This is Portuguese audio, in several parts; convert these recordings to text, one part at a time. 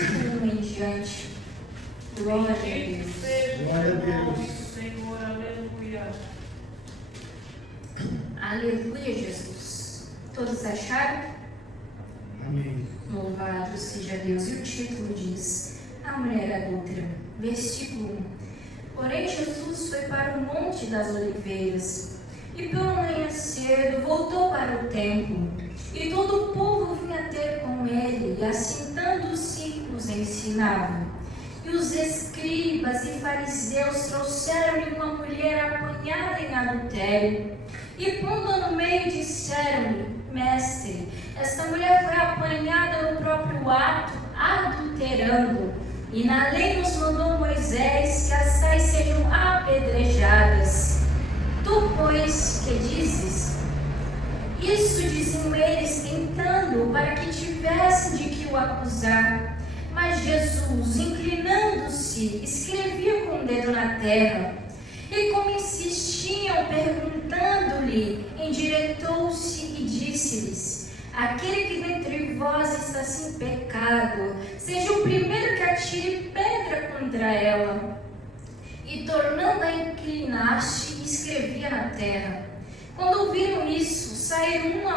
versículo 1 em diante. Glória a Deus. Glória a Deus. Senhor, aleluia. Aleluia, Jesus. Todos acharam? Amém. Louvado seja Deus. E o título diz: A mulher adúltera. Versículo 1. Porém, Jesus foi para o Monte das Oliveiras, e pela manhã cedo voltou para o templo, e todo o povo vinha ter com ele, e assentando-se os ensinava. E os escribas e fariseus trouxeram-lhe uma mulher apanhada em adultério, e pondo-a no meio disseram-lhe: Mestre, esta mulher foi apanhada no próprio ato, adulterando. E na lei nos mandou Moisés que as tais sejam apedrejadas. Tu, pois, que dizes? Isso diziam eles, tentando, para que tivessem de que o acusar. Mas Jesus, inclinando-se, escrevia com o dedo na terra. E como insistiam, perguntando-lhe, endireitou-se e disse-lhes: Aquele que dentre vós está sem pecado, seja o primeiro que atire pedra contra ela. E tornando a inclinar-se, escrevia na terra. Quando ouviram isso, saíram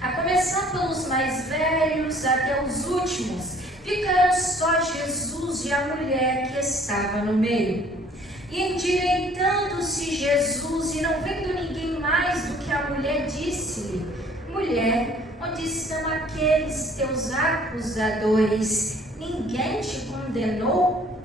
a começar pelos mais velhos até os últimos. Ficaram só Jesus e a mulher que estava no meio. E endireitando-se Jesus, e não vendo ninguém mais do que a mulher, disse-lhe: Mulher, onde estão aqueles teus acusadores? Ninguém te condenou?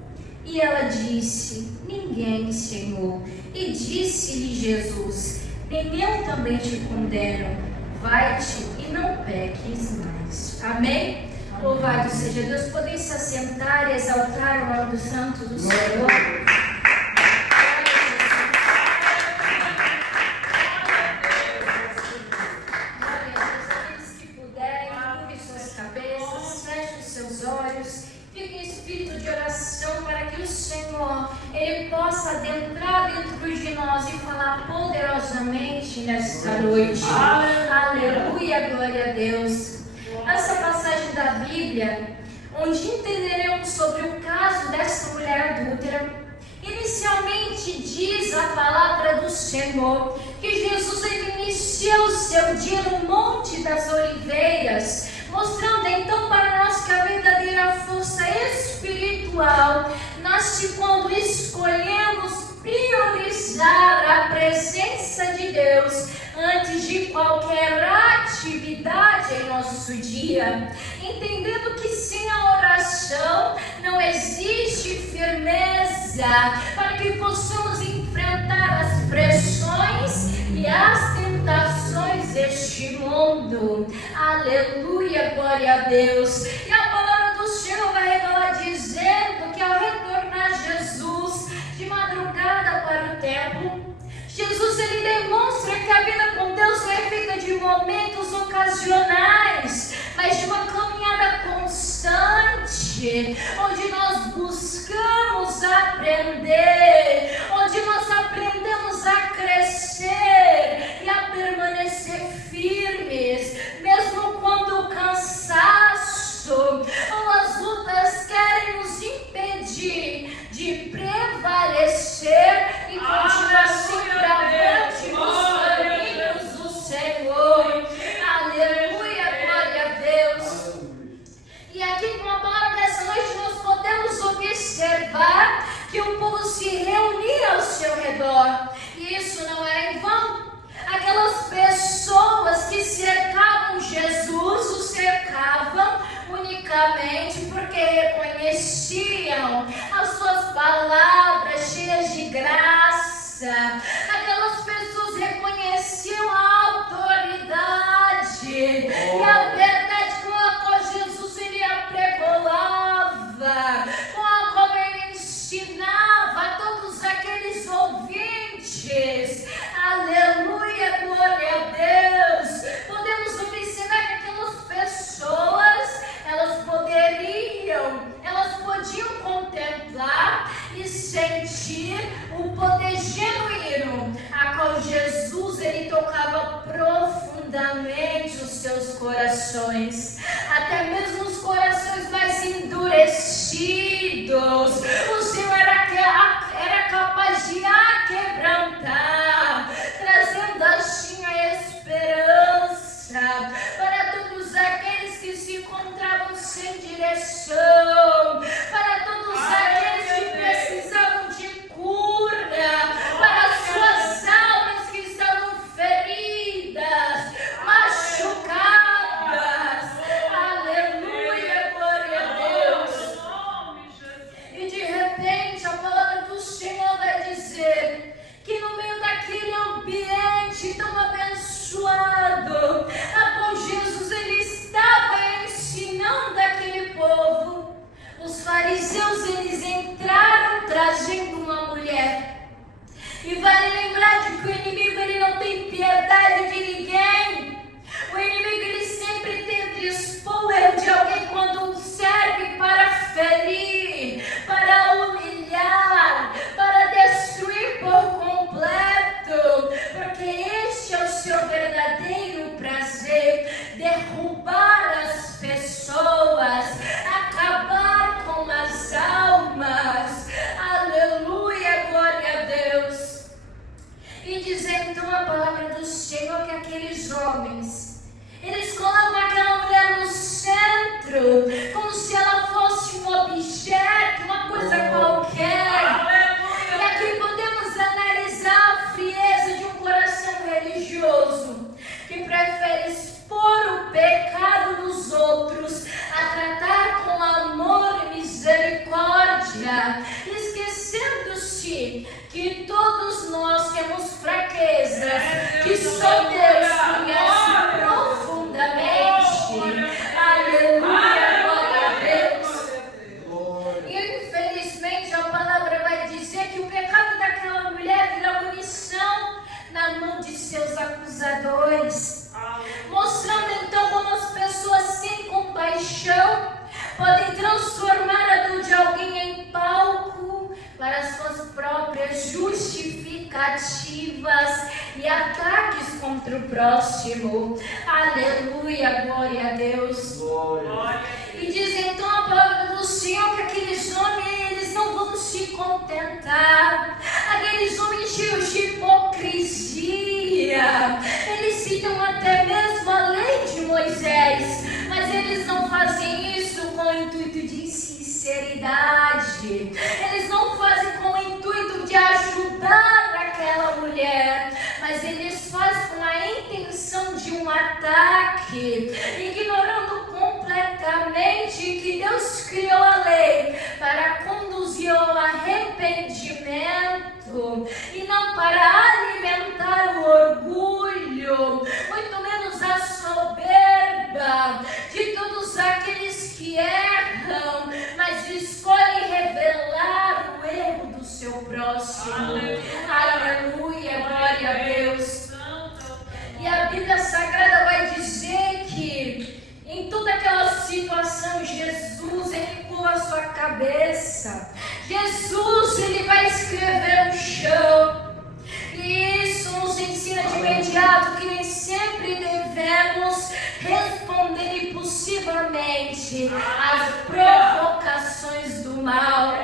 E ela disse: Ninguém, Senhor. E disse-lhe Jesus: Nem eu também te condeno. Vai-te e não peques mais. Amém? Louvado seja Deus. Podem se assentar e exaltar o nome do Santo do Senhor. Ele possa adentrar dentro de nós e falar poderosamente nesta noite. Aleluia, glória a Deus. Essa passagem da Bíblia, onde entenderemos sobre o caso desta mulher adúltera, inicialmente diz a palavra do Senhor que Jesus iniciou o seu dia no Monte das Oliveiras, mostrando então para nós que a verdadeira força espiritual nasce quando escolhemos priorizar a presença de Deus antes de qualquer atividade em nosso dia, entendendo que sem a oração não existe firmeza para que possamos enfrentar as pressões e as tentações deste mundo. Aleluia, glória a Deus. E a palavra do Senhor vai revelar dizendo que ao retornar Jesus de madrugada para o templo, Jesus ele demonstra que a vida com Deus não é feita de momentos ocasionais, mas de uma caminhada constante, onde nós buscamos aprender, onde nós aprendemos a crescer e a permanecer firmes, mesmo quando o cansaço ou as lutas querem nos impedir de prevalecer e continuar sempre avante nos caminhos do Senhor. Aleluia, glória a Deus. E aqui com a palavra dessa noite nós podemos observar que o povo se reunia ao seu redor. E isso não era em vão. Aquelas pessoas que cercavam Jesus, o cercavam unicamente porque reconheciam as suas palavras cheias de graça. Aquelas pessoas reconheciam a autoridade e a verdade com a qual Jesus ele apregolava, com a qual ele ensinava a todos aqueles ouvintes. Aleluia, glória a Deus. Podemos observar que aquelas pessoas, elas podiam contemplar e sentir o poder genuíno, a qual Jesus ele tocava profundamente os seus corações, até mesmo os corações corações mais endurecidos, o Senhor era capaz de quebrantar, trazendo assim a esperança para todos aqueles que se encontravam sem direção, para todos aqueles que precisavam de cura, para suas almas que estavam feridas, machucadas. Aleluia, glória a Deus. E de repente a palavra do Senhor vai dizer que no meio daquele ambiente tão abençoado, a qual Jesus ele estava ensinando aquele povo, os fariseus eles entraram trazendo uma mulher. E vale lembrar de que o inimigo ele não tem piedade de ninguém. O inimigo ele sempre tenta expor o erro de alguém quando serve para ferir, para humilhar, para destruir por completo, porque este é o seu verdadeiro prazer, derrubar as pessoas, acabar com as almas. Aleluia, glória a Deus. E diz então a palavra do Senhor que aqueles homens, eles colocam aquela mulher no centro, como se ela fosse um objeto, uma coisa qualquer. E aqui podemos analisar a frieza de um coração religioso, que prefere expor o pecado dos outros, a tratar com amor e misericórdia, esquecendo-se que todos nós temos fraquezas, que só Deus conhece profundamente. Aleluia, glória a Deus. E infelizmente a palavra vai dizer que o pecado daquela mulher vira munição na mão de seus acusadores, mostrando então como as pessoas sem compaixão podem transformar a dor de alguém em palco para suas próprias justificativas e ataques contra o próximo. Aleluia, glória a Deus. E diz então a palavra do Senhor que aqueles homens eles não vão se contentar, aqueles homens cheios de hipocrisia, eles citam até mesmo a lei de Moisés, mas eles não fazem isso com o intuito de sinceridade, eles não fazem com o intuito de ajudar aquela mulher, mas eles fazem com a intenção de um ataque, ignorando completamente que Deus criou a lei para conduzir ao arrependimento e não para alimentar o orgulho, muito menos a soberba de todos aqueles que erram, mas escolhem revelar o erro do seu próximo. Aleluia, glória a Deus. E a Bíblia Sagrada vai dizer que em toda aquela situação Jesus ele curva a sua cabeça, Jesus ele vai escrever o chão. E isso nos ensina de imediato que nem sempre devemos responder impulsivamente às provocações do mal.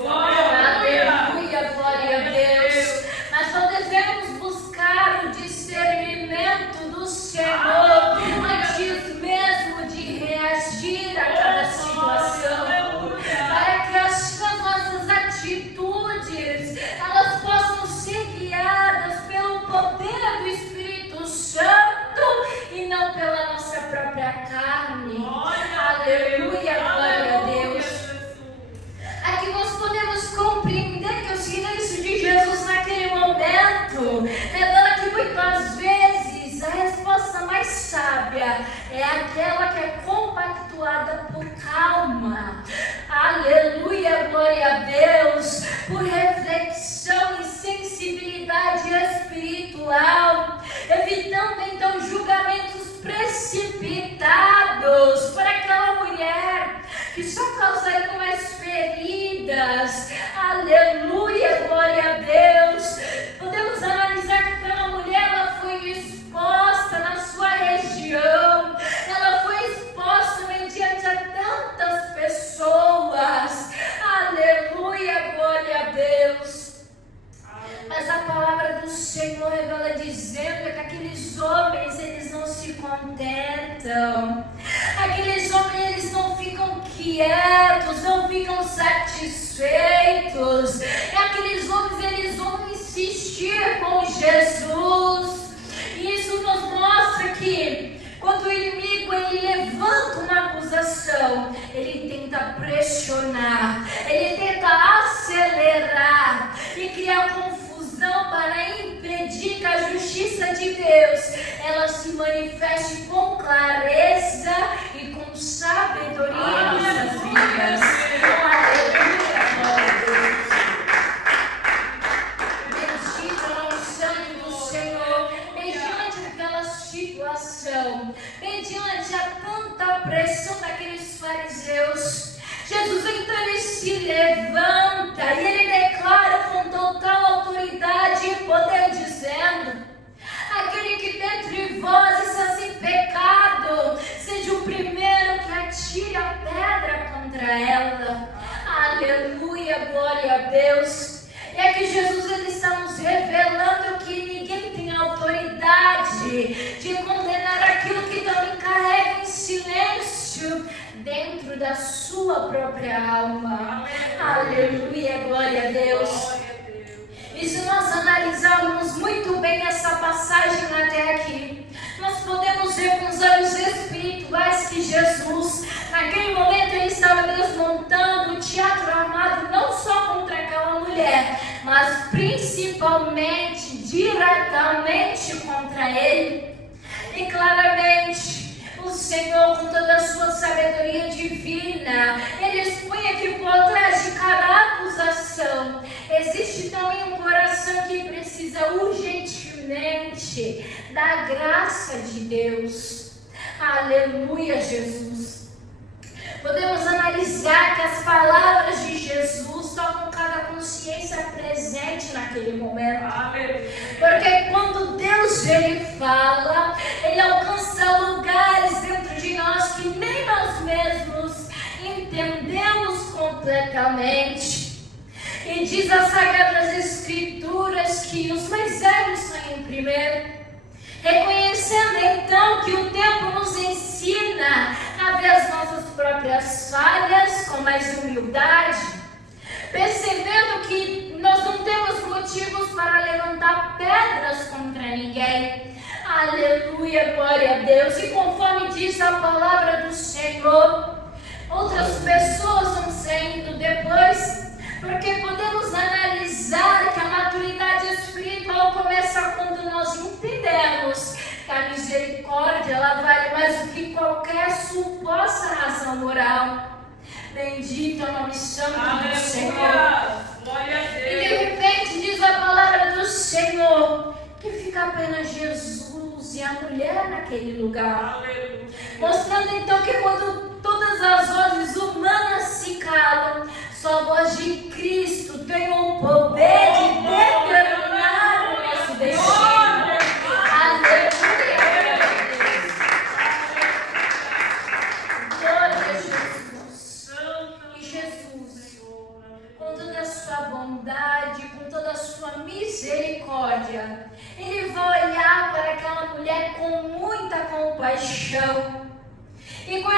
Aleluia, glória a Deus. Mas só devemos buscar o discernimento do Senhor antes mesmo de reagir a cada situação, para que as nossas atitudes elas possam ser guiadas pelo poder do Espírito Santo e não pela nossa própria carne. Aleluia, glória a Deus. Aqui nós podemos compreender que o silêncio de Jesus naquele momento revela que muitas vezes a resposta mais sábia é aquela que é compactuada por calma. Aleluia, glória a Deus, por reflexão e sensibilidade espiritual, evitando então julgamentos precipitados para aquela mulher que só causariam mais feridas. Aleluia, glória a Deus. Podemos analisar que aquela mulher ela foi exposta na sua região, ela foi exposta mediante até contentam. Aqueles homens, eles não ficam quietos, não ficam satisfeitos. Aqueles homens, eles vão insistir com Jesus. E isso nos mostra que quando o inimigo ele levanta uma acusação, ele tenta pressionar, ele tenta acelerar e criar confusão para impedir que a justiça de Deus ela se manifeste com clareza e com sabedoria em nossas vidas. Aleluia, glória a Deus. Bendito é o nome santo do Senhor. Mediante aquela situação, mediante a tanta pressão daqueles fariseus, Jesus então ele se levanta e ele declara com total autoridade e poder, dizendo: aquele que dentre vós está sem pecado, seja o primeiro que atire a pedra contra ela. Aleluia, glória a Deus. E aqui Jesus ele está nos revelando que ninguém tem autoridade de condenar aquilo que também carrega em silêncio dentro da sua própria alma. Aleluia, glória a Deus. E se nós analisarmos muito bem essa passagem até aqui, nós podemos ver com os olhos espirituais que Jesus, naquele momento, ele estava desmontando o teatro armado não só contra aquela mulher, mas principalmente, diretamente contra ele. E claramente, o Senhor, com toda a sua sabedoria divina, ele expunha que por trás de cada acusação existe também um coração que precisa urgentemente da graça de Deus. Aleluia, Jesus. Podemos analisar que as palavras de Jesus tocam cada consciência presente naquele momento. Porque quando Deus ele fala, ele alcança lugares dentro de nós que nem nós mesmos entendemos completamente. E diz as Sagradas Escrituras que os mais velhos saem primeiro, reconhecendo então que o tempo nos ensina a ver as nossas próprias falhas com mais humildade, percebendo que nós não temos motivos para levantar pedras contra ninguém. Aleluia, glória a Deus. E conforme diz a palavra do Senhor, outras pessoas vão saindo depois, porque podemos analisar que a maturidade espiritual começa quando nós entendemos que a misericórdia ela vale mais do que qualquer suposta razão moral. Bendito é o nome santo do Senhor. E de repente diz a palavra do Senhor que fica apenas Jesus e a mulher naquele lugar. Mostrando então que quando todas as vozes humanas se calam, só a voz de Cristo tem o poder de determinar o nosso destino. Aleluia. Glória a Jesus. E Jesus, com toda a sua bondade, com toda a sua misericórdia, ele vai olhar para aquela mulher com muita compaixão. E com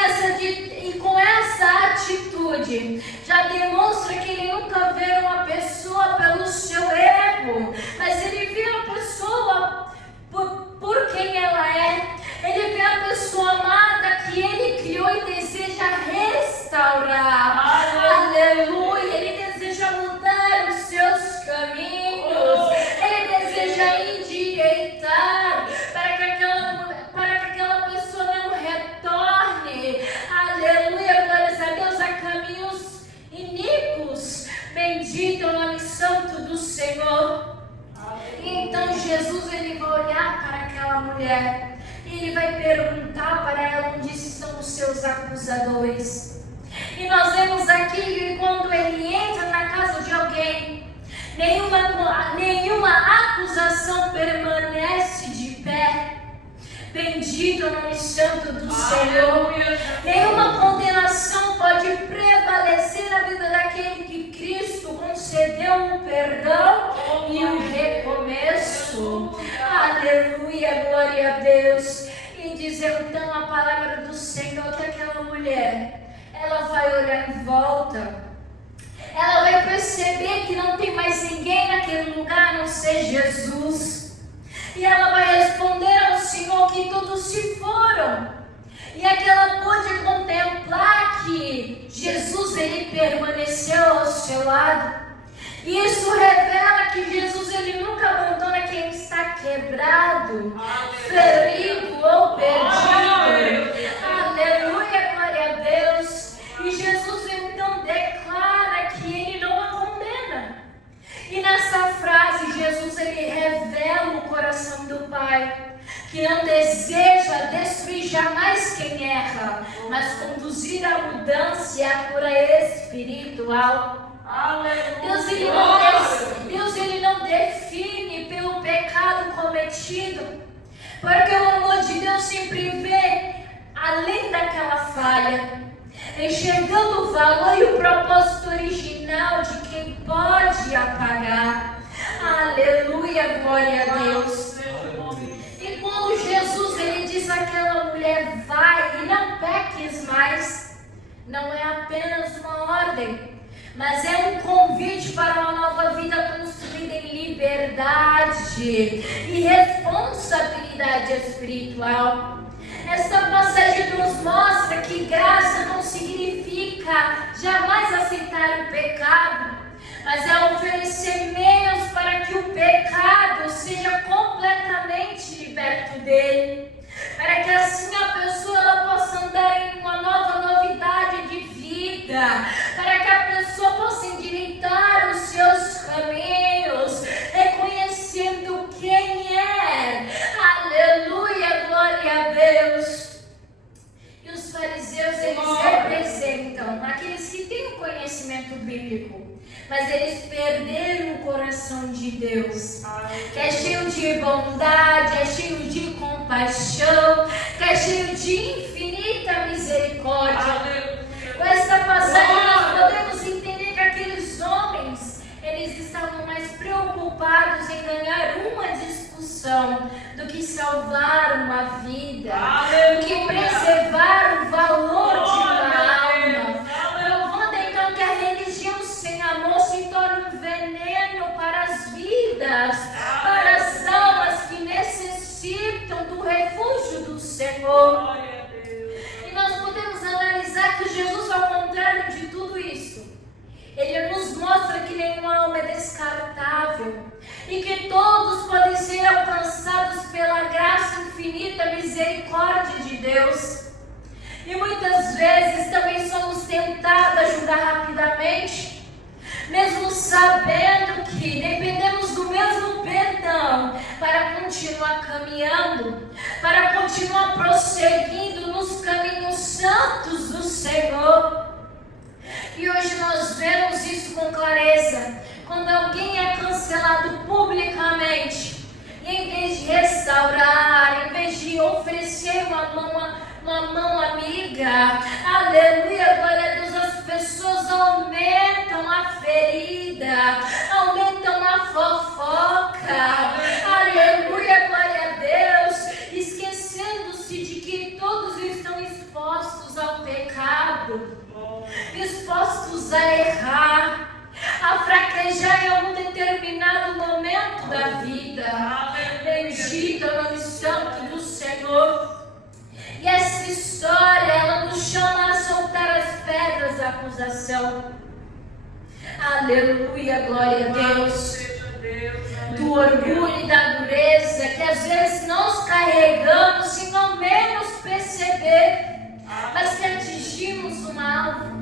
essa atitude, já demonstra que ele nunca vê uma pessoa pelo seu erro, mas ele vê a pessoa por quem ela é. Ele vê a pessoa amada que ele criou e deseja restaurar. Aleluia! Ele deseja mudar os seus caminhos. Ele deseja endireitar para que aquela pessoa não retorne. Aleluia, glórias a Deus, a caminhos iníquos. Bendito é o nome santo do Senhor. E então Jesus ele vai olhar para aquela mulher e ele vai perguntar para ela onde estão os seus acusadores. E nós vemos aqui que quando ele entra na casa de alguém, nenhuma acusação permanece de pé. Bendito é o nome santo do Senhor. Nenhuma condenação pode prevalecer na vida daquele que Cristo concedeu um perdão e um recomeço. Aleluia, glória a Deus. E diz então a palavra do Senhor que aquela mulher, ela vai olhar em volta, ela vai perceber que não tem mais ninguém naquele lugar a não ser Jesus. E ela vai responder ao Senhor que todos se foram. E aquela pôde contemplar que Jesus ele permaneceu ao seu lado. E isso revela que Jesus ele nunca abandona quem está quebrado, ferido ou perdido. Aleluia, glória a Deus. E Jesus então declara que ele não a condena. E nessa frase Jesus ele revela o coração do Pai, que não deseja destruir jamais quem erra, mas conduzir a mudança e a cura espiritual. Deus ele não define pelo pecado cometido, porque o amor de Deus sempre vê além daquela falha, enxergando o valor e o propósito original de quem pode apagar. Aleluia, glória a Deus. E quando Jesus ele diz àquela mulher, vai e não peques mais, não é apenas uma ordem, mas é um convite para uma nova vida construída em liberdade e responsabilidade espiritual. Esta passagem nos mostra que graça não significa jamais aceitar o pecado, mas é oferecer meios para que o pecado seja completamente liberto dele, para que assim a pessoa ela possa andar em uma nova novidade de vida, para que a pessoa possa endireitar os seus caminhos, reconhecendo quem é. Aleluia, glória a Deus. E os fariseus, eles representam aqueles que têm o conhecimento bíblico, mas eles perderam o coração de Deus, que é cheio de bondade, é cheio de compaixão, que é cheio de infinita misericórdia. Com esta passagem nós podemos entender que aqueles homens, eles estavam mais preocupados em ganhar uma discussão do que salvar uma vida, do que preservar o valor de uma alma, provando então que a religião sem amor se torna um veneno para as vidas, para as almas que necessitam do refúgio do Senhor. E nós podemos analisar que Jesus, ao contrário de tudo isso, ele nos mostra que nenhuma alma é descartável e que todos podem ser alcançados pela graça infinita, misericórdia de Deus. E muitas vezes também somos tentados a julgar rapidamente, mesmo sabendo que dependemos do mesmo perdão para continuar caminhando, para continuar prosseguindo nos caminhos santos do Senhor. E hoje nós vemos isso com clareza, quando alguém é cancelado publicamente, e em vez de restaurar, em vez de oferecer uma mão amiga, aleluia, glória a Deus, as pessoas aumentam a ferida, aumentam a fofoca, aleluia, glória a Deus, esquecendo-se de que todos estão expostos ao pecado, expostos a errar, a fraquejar em algum determinado momento da vida. Bendito é o nome santo do Senhor. E essa história, ela nos chama a soltar as pedras da acusação. Aleluia, glória a Deus. Do orgulho e da dureza que às vezes nós carregamos sem ao menos perceber, mas que atingimos uma alma.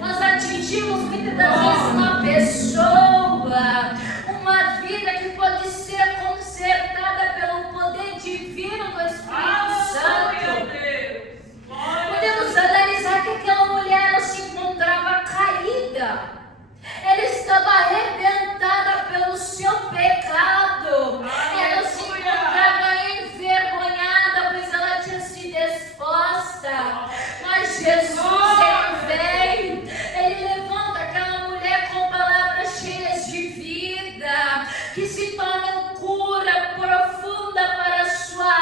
Nós atingimos muitas das vezes uma pessoa, uma vida que pode ser consertada pelo poder divino do Espírito Santo. Podemos analisar que aquela mulher ela se encontrava caída, ela estava arrebentada pelo seu pecado, ela se encontrava envergonhada, pois ela tinha sido exposta. Mas Jesus, ele veio, ele levanta aquela mulher com palavras cheias de vida, que se tornam cura profunda para a sua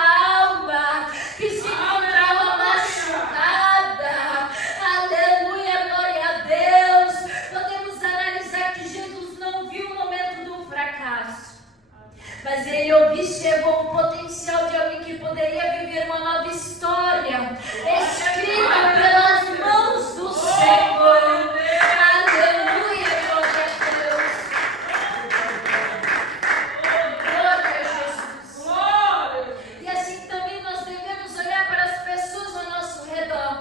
alma, que mas ele observou o potencial de alguém que poderia viver uma nova história, escrita pelas mãos do Senhor. Aleluia, glória a Deus. Glória a Jesus. E assim também nós devemos olhar para as pessoas ao nosso redor,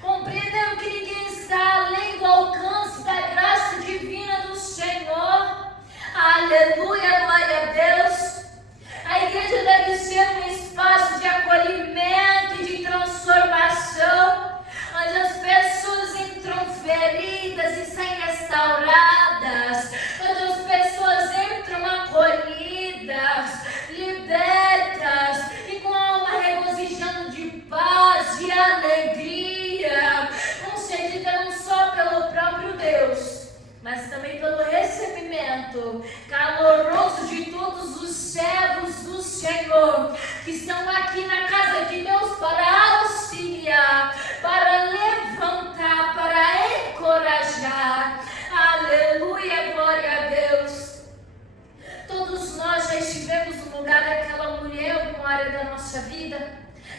compreendendo que ninguém está além do alcance da graça divina do Senhor. Aleluia, glória a Deus. A igreja deve ser um espaço de acolhimento e de transformação, onde as pessoas entram feridas e saem restauradas, onde as pessoas entram acolhidas, libertas e com a alma regozijando de paz e alegria, concedida não só pelo próprio Deus, mas também pelo recebimento caloroso de todos os servos do Senhor que estão aqui na casa de Deus para auxiliar, para levantar, para encorajar. Aleluia, glória a Deus. Todos nós já estivemos no lugar daquela mulher em alguma área da nossa vida,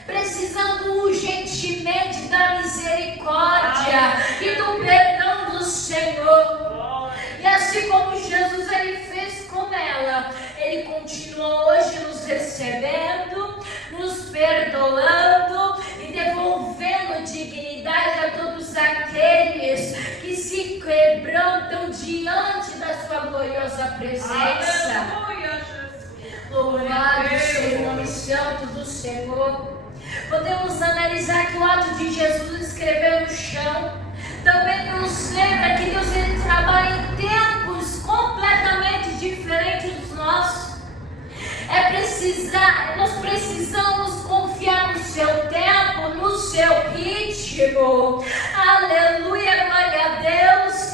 precisando urgentemente da misericórdia e do perdão do Senhor. E assim como Jesus ele fez com ela, ele continua hoje nos recebendo, nos perdoando e devolvendo dignidade a todos aqueles que se quebrantam diante da sua gloriosa presença. Louvado seja o nome santo do Senhor. Podemos analisar que o ato de Jesus escrever no chão também nos lembra que Deus ele trabalha em tempos completamente diferentes dos nossos. Nós precisamos confiar no seu tempo, no seu ritmo. Aleluia, glória a Deus,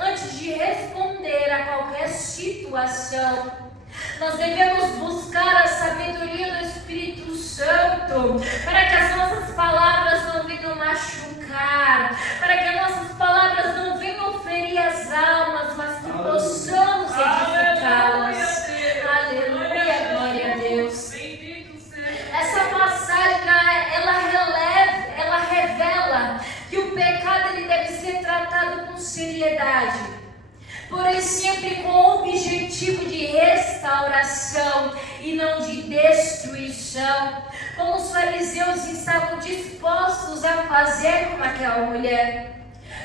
antes de responder a qualquer situação. Nós devemos buscar a sabedoria do Espírito Santo para que as nossas palavras não venham machucar, para que as nossas palavras não venham ferir as almas, mas que possamos edificá-las. Aleluia, glória a Deus. Essa passagem ela revela que o pecado ele deve ser tratado com seriedade, porém sempre com o objetivo de restauração e não de destruição, como os fariseus estavam dispostos a fazer com aquela mulher.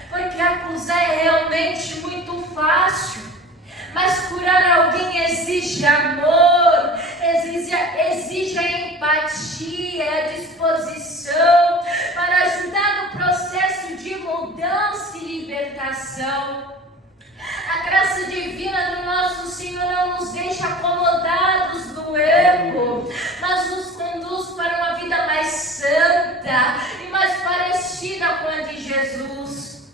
Porque acusar é realmente muito fácil, mas curar alguém exige amor, exige a empatia, a disposição para ajudar no processo de mudança e libertação. A graça divina do nosso Senhor não nos deixa acomodados no erro, mas nos conduz para uma vida mais santa e mais parecida com a de Jesus.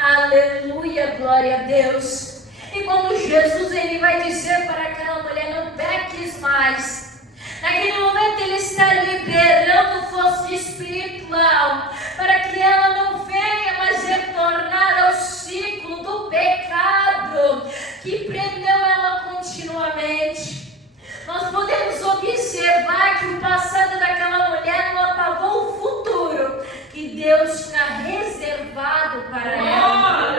Aleluia, glória a Deus. E quando Jesus ele vai dizer para aquela mulher, não peques mais, naquele momento ele está liberando força espiritual para que ela não venha mais retornar ao ciclo do pecado que prendeu ela continuamente. Nós podemos observar que o passado daquela mulher não apagou o futuro que Deus tinha reservado para ela.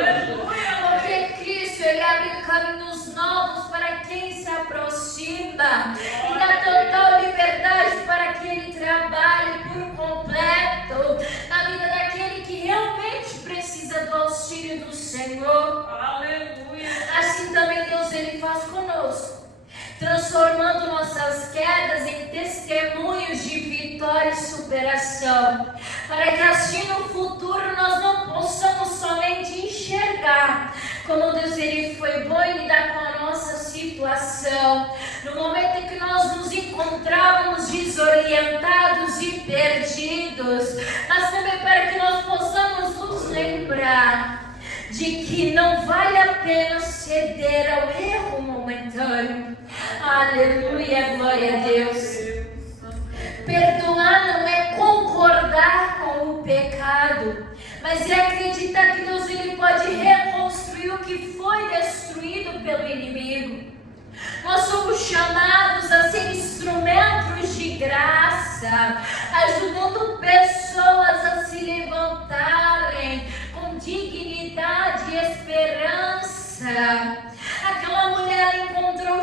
Porque Cristo ele abre caminhos novos para quem se aproxima e dá total liberdade para que ele trabalhe por completo na vida daquele que realmente precisa do auxílio do Senhor. Aleluia. Assim também Deus ele faz conosco, transformando nossas quedas em testemunhos de vitória e superação, para que assim no futuro nós não possamos somente enxergar como Deus ele foi bom em lidar com a nossa situação, no momento em que nós nos encontrávamos desorientados e perdidos, mas também para que nós possamos nos lembrar de que não vale a pena ceder ao erro momentâneo. Aleluia, glória a Deus. Perdoar não é concordar com o pecado, mas é acreditar que Deus ele pode reconstruir o que foi destruído pelo inimigo. Nosso graça, ajudando pessoas a se levantarem com dignidade e esperança. Aquela mulher encontrou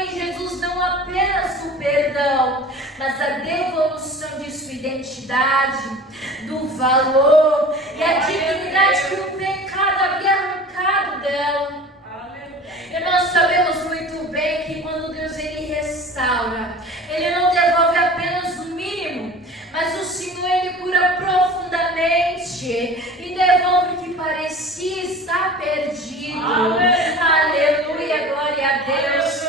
em Jesus não apenas o perdão, mas a devolução de sua identidade, do valor e a dignidade que o pecado havia arrancado dela. E nós sabemos muito bem que quando Deus ele restaura, ele não devolve apenas o mínimo, mas o Senhor ele cura profundamente e devolve o que parecia estar perdido. Aleluia, glória a Deus.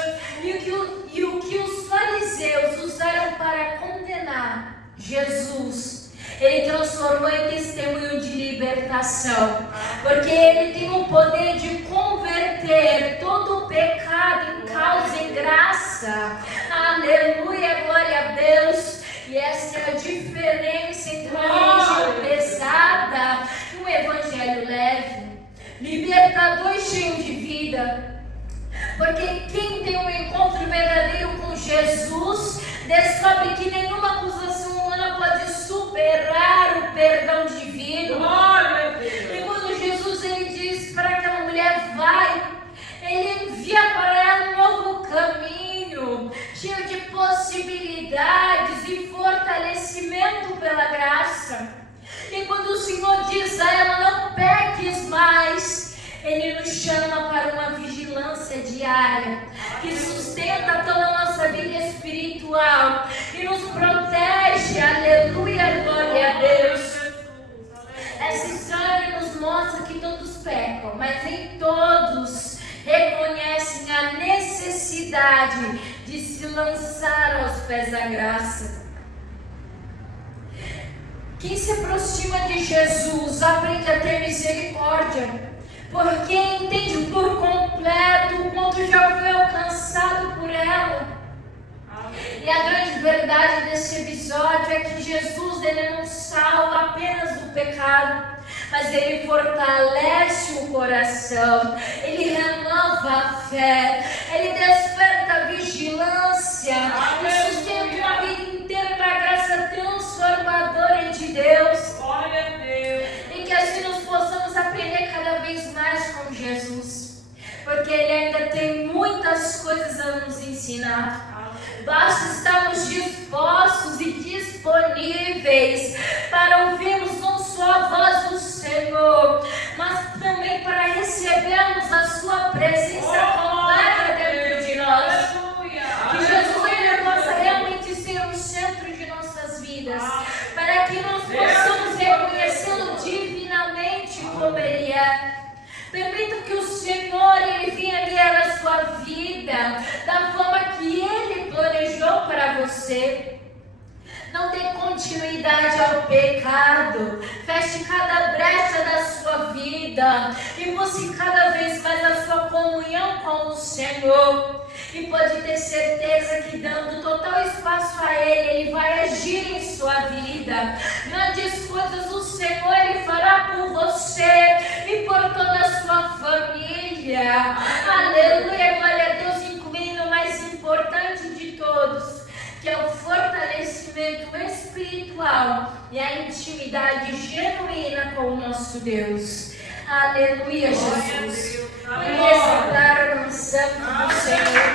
E o que os fariseus usaram para condenar Jesus, ele transformou em testemunho de libertação, porque ele tem o poder de converter todo o pecado em causa e graça. Aleluia, glória a Deus. E essa é a diferença entre uma religião pesada e um evangelho leve, libertador e cheio de vida. Porque quem tem um encontro verdadeiro com Jesus descobre que nenhuma acusação humana pode superar o perdão divino. E quando Jesus ele diz para aquela mulher vai, ele envia para ela um novo caminho, cheio de possibilidades e fortalecimento pela graça. E quando o Senhor diz a ela não peques mais, ele nos chama para uma vigilância diária que sustenta toda a nossa vida espiritual e nos protege. Aleluia, glória a Deus. Essa história nos mostra que todos pecam, mas nem todos reconhecem a necessidade de se lançar aos pés da graça. Quem se aproxima de Jesus aprende a ter misericórdia, porque entende por completo o quanto já foi alcançado por ela. E a grande verdade desse episódio é que Jesus ele não salva apenas do pecado, mas ele fortalece o coração, ele renova a fé, ele desperta a vigilância e sustenta uma vida inteira na graça transformadora de Deus. Glória a Deus. E que assim nós possamos aprender cada vez mais com Jesus, porque ele ainda tem muitas coisas a nos ensinar. Basta estarmos dispostos e disponíveis para ouvirmos não só a voz do Senhor, mas também para recebermos a sua presença completa dentro de nós. Que Jesus ele possa realmente ser o centro de nossas vidas, para que nós possamos reconhecê-lo divinamente como Ele é. Permita que o Senhor ele venha guiar a sua vida da forma que Ele planejou para você. Não dê continuidade ao pecado. Feche cada brecha da sua vida e busque cada vez mais a sua comunhão com o Senhor. E pode ter certeza que dando total espaço a Ele vai agir em sua vida. Grandes coisas o Senhor Ele fará por você e por toda a sua família. Aleluia, glória a Deus, incluindo o mais importante de todos, que é o fortalecimento espiritual e a intimidade genuína com o nosso Deus. Aleluia, Jesus. Vamos exaltar o nome santo do Senhor.